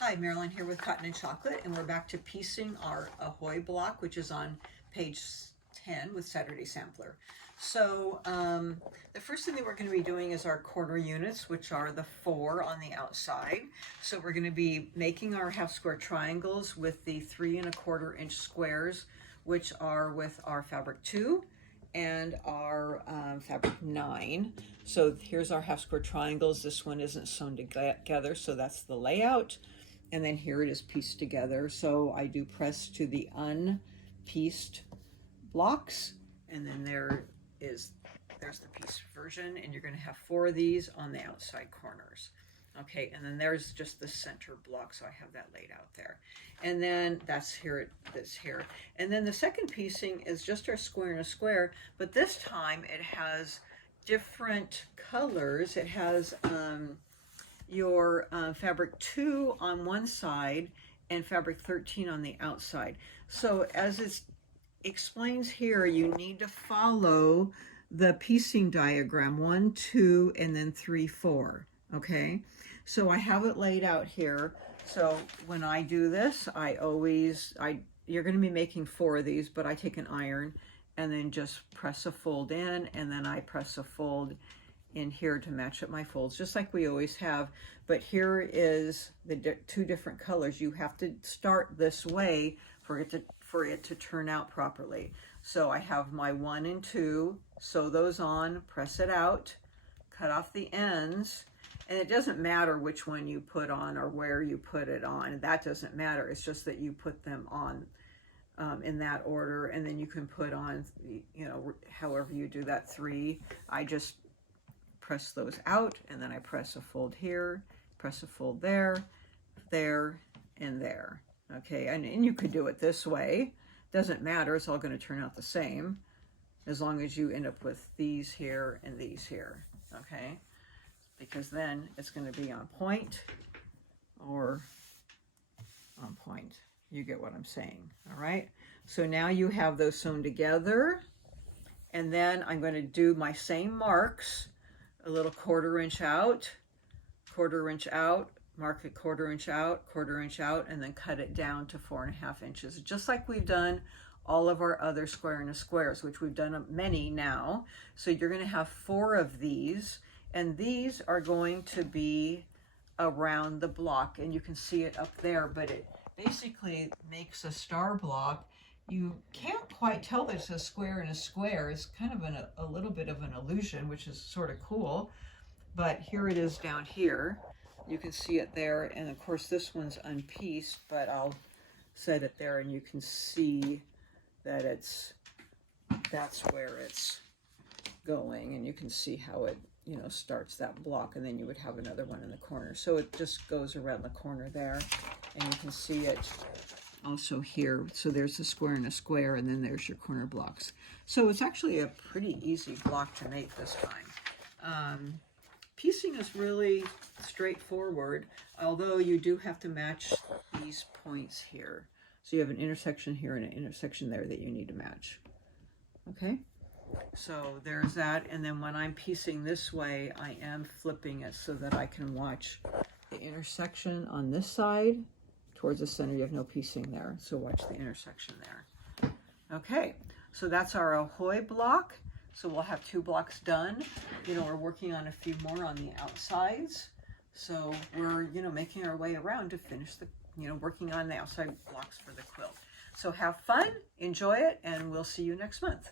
Hi, Marilyn here with Cotton and Chocolate, and we're back to piecing our Ahoy block, which is on page 10 with Saturday Sampler. So the first thing that we're going to be doing is our corner units, which are the 4 on the outside. So we're going to be making our half square triangles with the 3 1/4 inch squares, which are with our fabric 2 and our fabric 9. So here's our half square triangles. This one isn't sewn together, so that's the layout. And then here it is pieced together. So I do press to the unpieced blocks, and then there's the pieced version, and you're going to have 4 of these on the outside corners. Okay, and then there's just the center block, so I have that laid out there. And then that's here, this here. And then the second piecing is just our square and a square, but this time it has different colors. It has your fabric 2 on one side and fabric 13 on the outside. So as it explains here, you need to follow the piecing diagram 1, 2, and then 3, 4. Okay, so I have it laid out here. So when I do this, you're going to be making 4 of these, but I take an iron and then just press a fold in, and then I press a fold in here to match up my folds, just like we always have. But here is the 2 different colors. You have to start this way for it to turn out properly. So I have my 1 and 2, sew those on, press it out, cut off the ends, and it doesn't matter which one you put on or where you put it on. That doesn't matter. It's just that you put them on in that order, and then you can put on, however you do that 3. I just press those out, and then I press a fold here, press a fold there, there, and there. Okay, and you could do it this way. Doesn't matter, it's all going to turn out the same as long as you end up with these here and these here. Okay, because then it's going to be on point or on point. You get what I'm saying. All right, so now you have those sewn together, and then I'm going to do my same marks, a little 1/4 inch out, 1/4 inch out, mark it 1/4 inch out, 1/4 inch out, and then cut it down to 4 1/2 inches, just like we've done all of our other square and a squares, which we've done many now. So you're going to have 4 of these, and these are going to be around the block, and you can see it up there, but it basically makes a star block. You can't quite tell that it's a square and a square. It's kind of a little bit of an illusion, which is sort of cool. But here it is down here. You can see it there. And of course, this one's unpieced, but I'll set it there and you can see that that's where it's going. And you can see how it, starts that block, and then you would have another one in the corner. So it just goes around the corner there, and you can see it also here. So there's a square and a square, and then there's your corner blocks. So it's actually a pretty easy block to make this time. Piecing is really straightforward, although you do have to match these points here. So you have an intersection here and an intersection there that you need to match. Okay, so there's that. And then when I'm piecing this way, I am flipping it so that I can watch the intersection on this side towards the center. You have no piecing there, so watch the intersection there. Okay, so that's our Ahoy block. So we'll have 2 blocks done. We're working on a few more on the outsides. So we're, making our way around to finish the, working on the outside blocks for the quilt. So have fun, enjoy it, and we'll see you next month.